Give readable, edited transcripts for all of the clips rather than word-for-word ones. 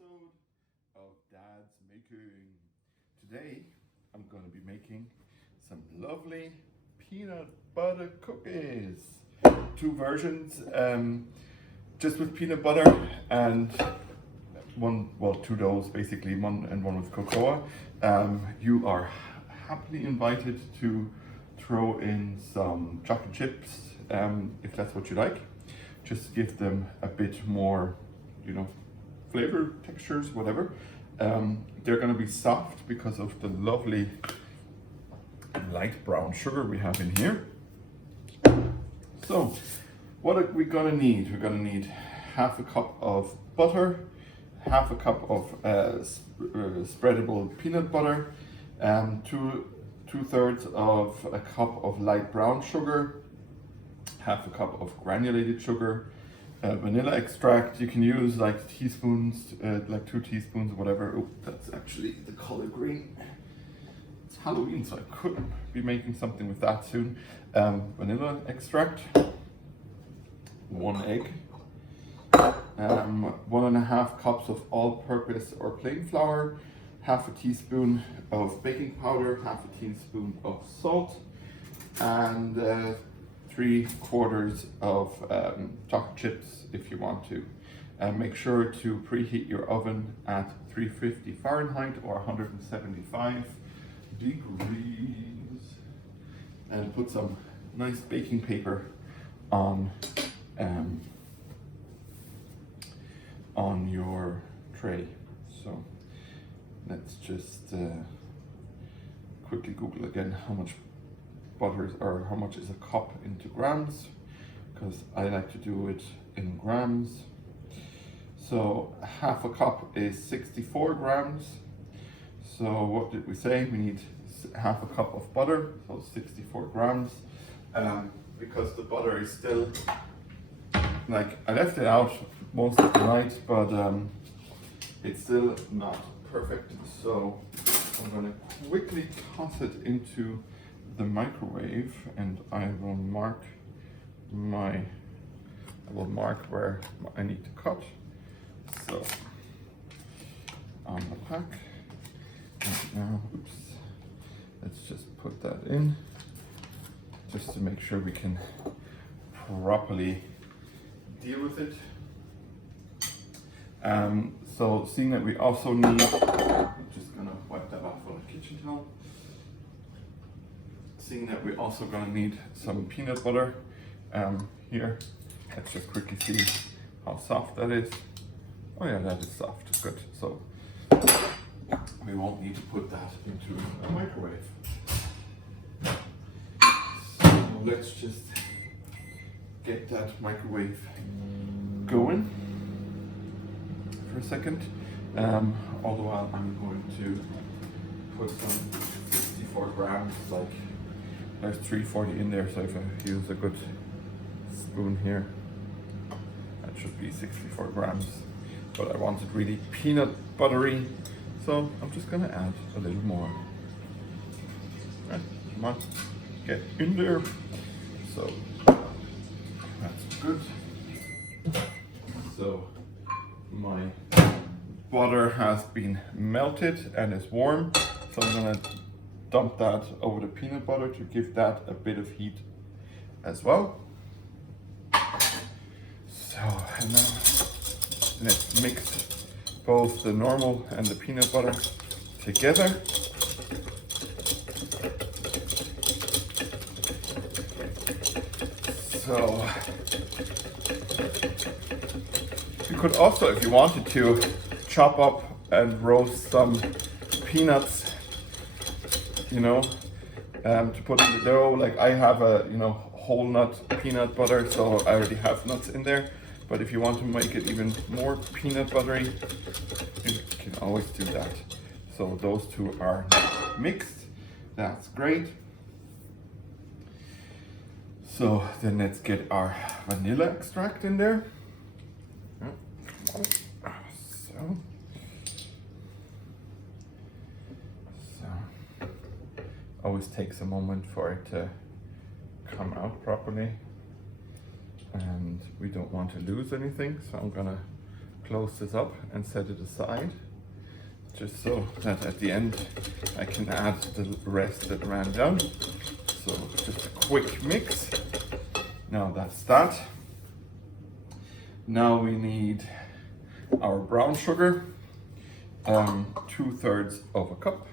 episode of Dad's Making. Today I'm going to be making some lovely peanut butter cookies. Two versions, just with peanut butter and two doughs basically, one with cocoa. You are happily invited to throw in some chocolate chips if that's what you like. Just give them a bit more, flavor, textures, whatever. They're going to be soft because of the lovely light brown sugar we have in here. So what are we going to need? We're going to need half a cup of butter, half a cup of spreadable peanut butter, two-thirds of a cup of light brown sugar, half a cup of granulated sugar, vanilla extract. You can use like teaspoons, like 2 teaspoons or whatever. Oh, that's actually the color green. It's Halloween, so I could be making something with that soon. Vanilla extract, 1 egg, 1.5 cups of all-purpose or plain flour, half a teaspoon of baking powder, half a teaspoon of salt, and 3/4 of chocolate chips if you want to. Make sure to preheat your oven at 350 Fahrenheit or 175 degrees, and put some nice baking paper on your tray. So let's just quickly Google again how much butter or how much is a cup into grams, because I like to do it in grams. So half a cup is 64 grams. So what did we say? We need half a cup of butter, so 64 grams. Because the butter is still, like, I left it out most of the night, but it's still not perfect. So I'm gonna quickly toss it into the microwave, and I will mark where I need to cut. So on the pack, and now, let's just put that in, just to make sure we can properly deal with it. So seeing that we also need, I'm just gonna wipe that off on the kitchen towel. Seeing that we're also going to need some peanut butter here. Let's just quickly see how soft that is. Oh yeah, that is soft, good. So we won't need to put that into a microwave. So let's just get that microwave going for a second. All the while I'm going to put some 64 grams, like there's 340 in there, so if I use a good spoon here, that should be 64 grams. But I want it really peanut buttery, so I'm just gonna add a little more. Right, come on, get in there. So that's good. So my butter has been melted and is warm, so I'm gonna dump that over the peanut butter to give that a bit of heat as well. So, and now let's mix both the normal and the peanut butter together. So you could also, if you wanted to, chop up and roast some peanuts, to put in the dough. Like I have a, whole nut peanut butter, so I already have nuts in there. But if you want to make it even more peanut buttery, you can always do that. So those two are mixed. That's great. So then let's get our vanilla extract in there. So always takes a moment for it to come out properly, and we don't want to lose anything, so I'm gonna close this up and set it aside, just so that at the end I can add the rest that ran down. So just a quick mix. Now that's that. Now we need our brown sugar, 2/3 of a cup.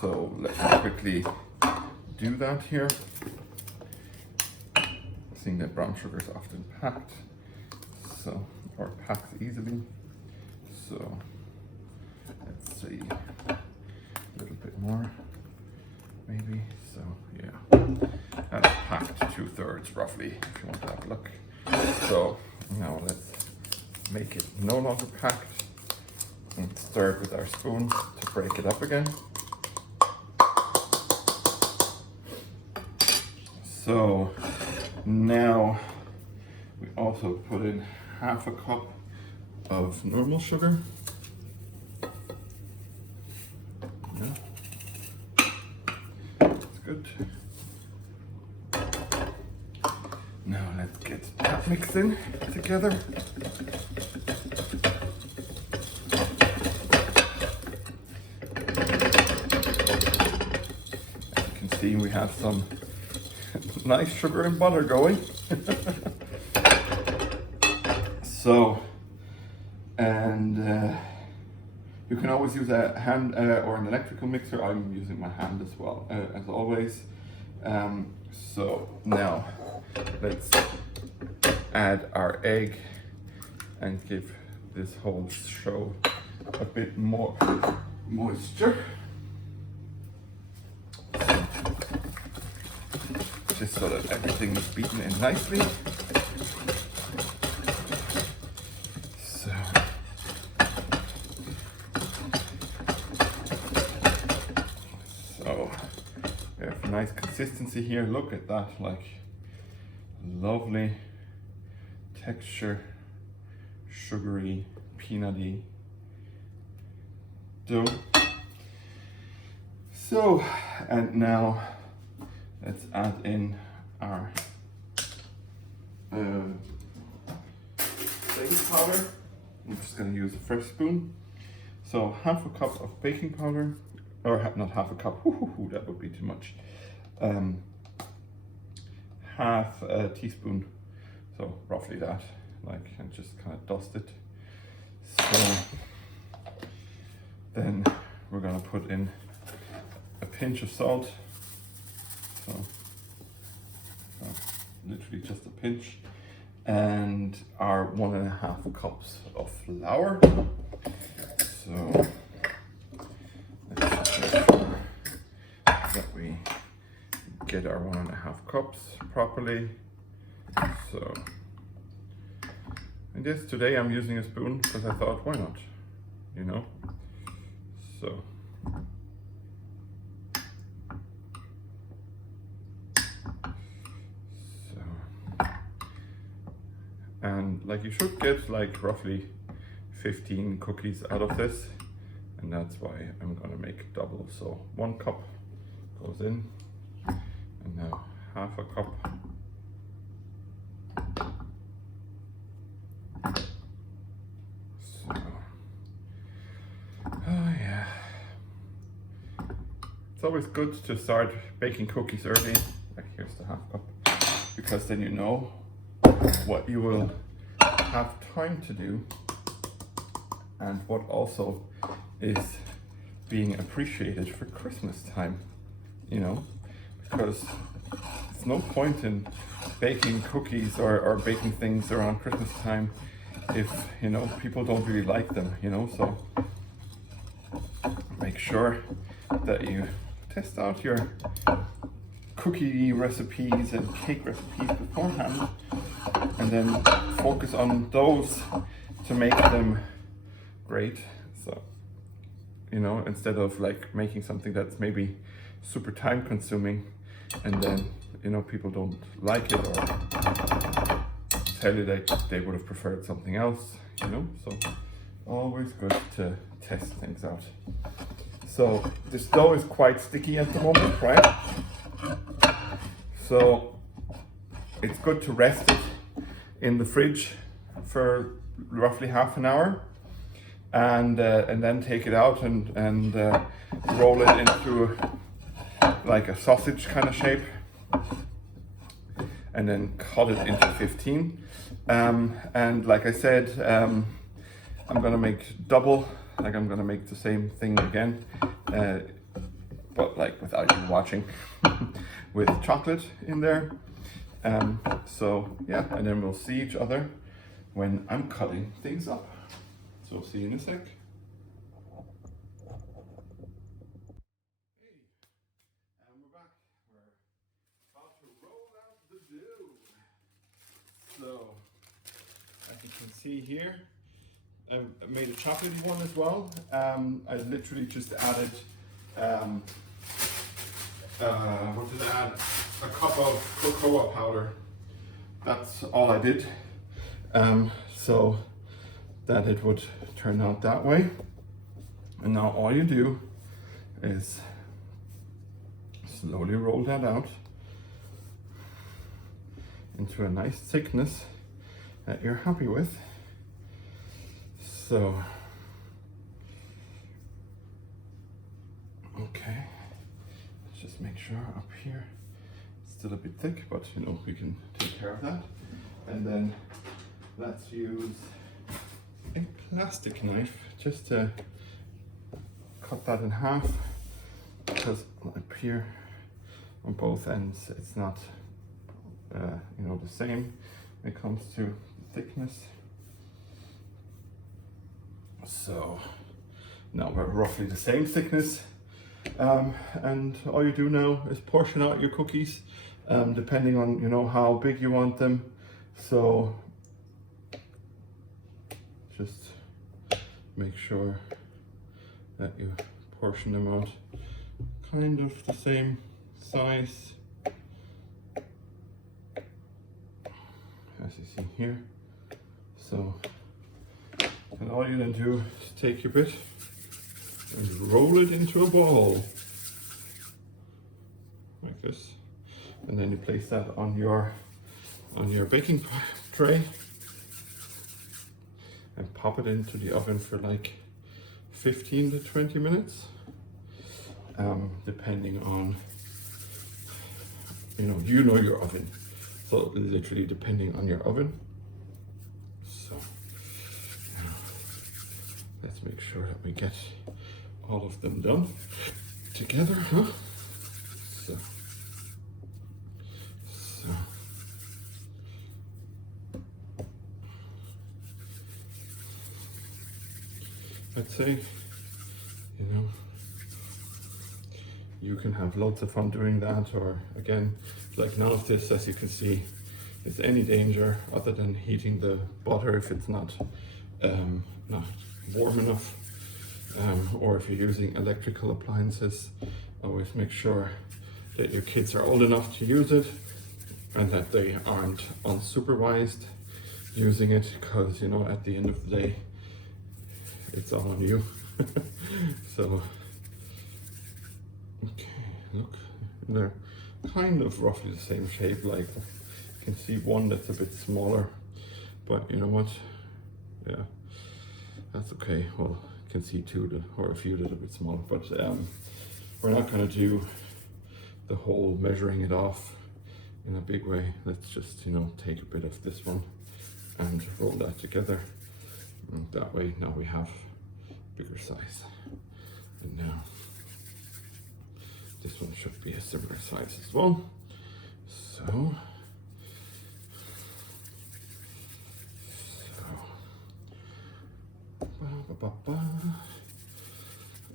So let's quickly do that here. Seeing that brown sugar is often packed, so, or packs easily. So let's see, a little bit more maybe. So yeah, that's packed 2/3 roughly, if you want to have a look. So now let's make it no longer packed and stir it with our spoon to break it up again. So now we also put in 1/2 cup of normal sugar. Yeah. That's good. Now let's get that mixed in together. As you can see, we have some nice sugar and butter going. So, and you can always use a hand or an electrical mixer. I'm using my hand as well, as always. So now let's add our egg and give this whole show a bit more moisture. Just so that everything is beaten in nicely. So we have nice consistency here. Look at that, like lovely texture, sugary, peanutty dough. So, and now let's add in our baking powder. I'm just going to use a fresh spoon. So 1/2 cup of baking powder, or not 1/2 cup, that would be too much. 1/2 a teaspoon, so roughly that, like, and just kind of dust it. So then we're going to put in a pinch of salt. So literally just a pinch, and our 1.5 cups of flour. So let's just make sure that we get our 1.5 cups properly. So, and yes, today I'm using a spoon because I thought, why not, you know? So and like, you should get like roughly 15 cookies out of this, and that's why I'm gonna make double. So 1 cup goes in, and now 1/2 cup. So, oh yeah, it's always good to start baking cookies early. Like, here's the 1/2 cup, because then you know what you will have time to do, and what also is being appreciated for Christmas time, you know, because it's no point in baking cookies or baking things around Christmas time if, you know, people don't really like them, you know. So make sure that you test out your cookie recipes and cake recipes beforehand, and then focus on those to make them great. So, you know, instead of like making something that's maybe super time consuming, and then, you know, people don't like it or tell you that they would have preferred something else, you know. So always good to test things out. So this dough is quite sticky at the moment, right? So it's good to rest it in the fridge for roughly half an hour, and then take it out and roll it into like a sausage kind of shape, and then cut it into 15. And like I said, I'm gonna make double, like I'm gonna make the same thing again, but like without you watching, with chocolate in there. So yeah, and then we'll see each other when I'm cutting things up. So see you in a sec. And we're back. We're about to roll out the dough. So, as you can see here, I made a chocolatey one as well. I literally just added, what did I add? A cup of cocoa powder. That's all I did. So that it would turn out that way. And now all you do is slowly roll that out into a nice thickness that you're happy with. So, okay, let's just make sure up here it's still a bit thick, but you know, we can take care of that. And then let's use a plastic knife just to cut that in half, because up here on both ends it's not you know, the same when it comes to thickness. So now we're roughly the same thickness, and all you do now is portion out your cookies, depending on, you know, how big you want them. So just make sure that you portion them out kind of the same size as you see here. So, and all you then do is take your bit and roll it into a ball like this, and then you place that on your baking tray and pop it into the oven for like 15 to 20 minutes, depending on, you know your oven. So literally depending on your oven. So now let's make sure that we get all of them done together, huh? So I'd say, you know, you can have loads of fun doing that, or again, like none of this, as you can see, is any danger other than heating the butter if it's not warm enough, or if you're using electrical appliances. Always make sure that your kids are old enough to use it and that they aren't unsupervised using it, because, you know, at the end of the day, it's all on you. So, okay, look, they're kind of roughly the same shape. Like, you can see one that's a bit smaller, but you know what? Yeah, that's okay. Well, you can see two or a few that are a bit smaller, but we're not going to do the whole measuring it off in a big way. Let's just, you know, take a bit of this one and roll that together. And that way now we have bigger size. And now this one should be a similar size as well. So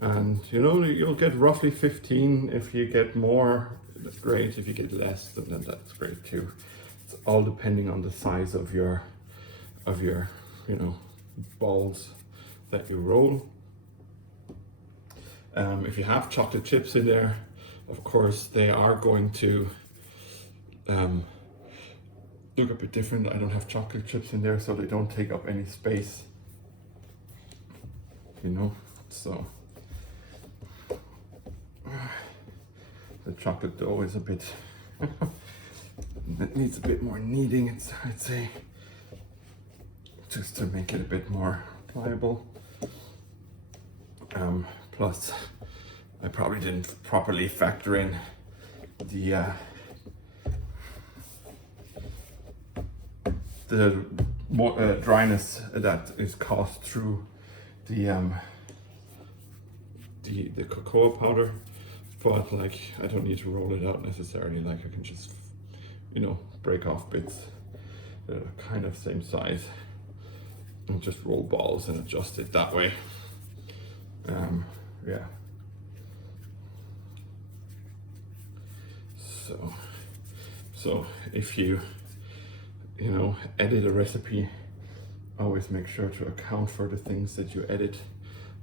and you know, you'll get roughly 15. If you get more, that's great. If you get less, then that's great too. It's all depending on the size of your you know, balls that you roll. If you have chocolate chips in there, of course they are going to look a bit different. I don't have chocolate chips in there, so they don't take up any space, you know. So the chocolate dough is a bit it needs a bit more kneading, I'd say. just to make it a bit more pliable. Plus, I probably didn't properly factor in the dryness that is caused through the cocoa powder. But like, I don't need to roll it out necessarily. Like, I can just, you know, break off bits that are kind of same size and just roll balls and adjust it that way. Yeah. So if you know, edit a recipe, always make sure to account for the things that you edit.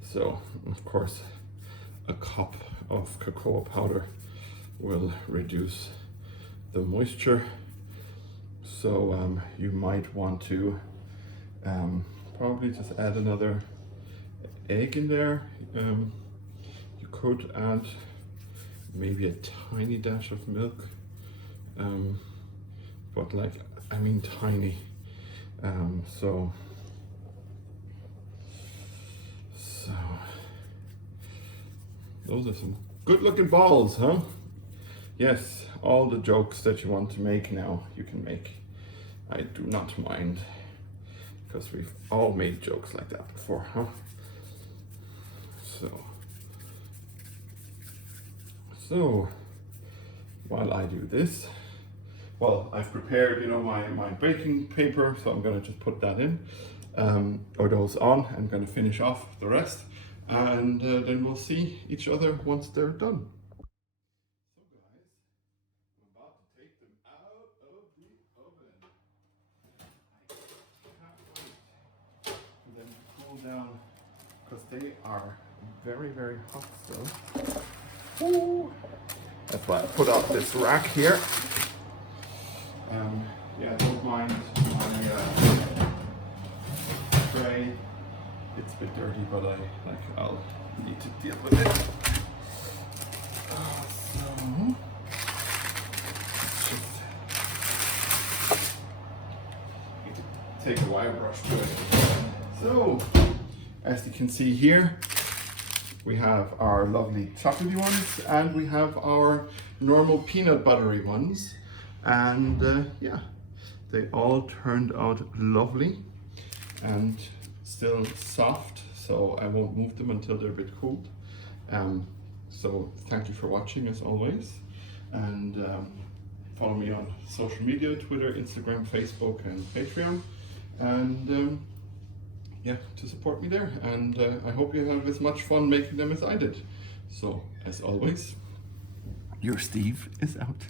So of course, a cup of cocoa powder will reduce the moisture. So you might want to probably just add another egg in there. You could add maybe a tiny dash of milk, but like, I mean tiny. So those are some good looking balls, huh? Yes, all the jokes that you want to make now, you can make. I do not mind, because we've all made jokes like that before, huh? So while I do this, well, I've prepared, you know, my baking paper, so I'm going to just put that in, or those on. I'm going to finish off the rest, and then we'll see each other once they're done. So guys, I'm about to take them out of the oven. I can't wait for them to cool down, because they are very, very hot still. Ooh. That's why I put out this rack here. Yeah, don't mind my tray. It's a bit dirty, but I'll need to deal with it. So need to take a wire brush to it. So as you can see here, we have our lovely chocolatey ones, and we have our normal peanut buttery ones. And yeah, they all turned out lovely and still soft, so I won't move them until they're a bit cooled. So thank you for watching as always, and follow me on social media, Twitter, Instagram, Facebook, and Patreon, and yeah, to support me there. And I hope you have as much fun making them as I did. So as always, your Steve is out.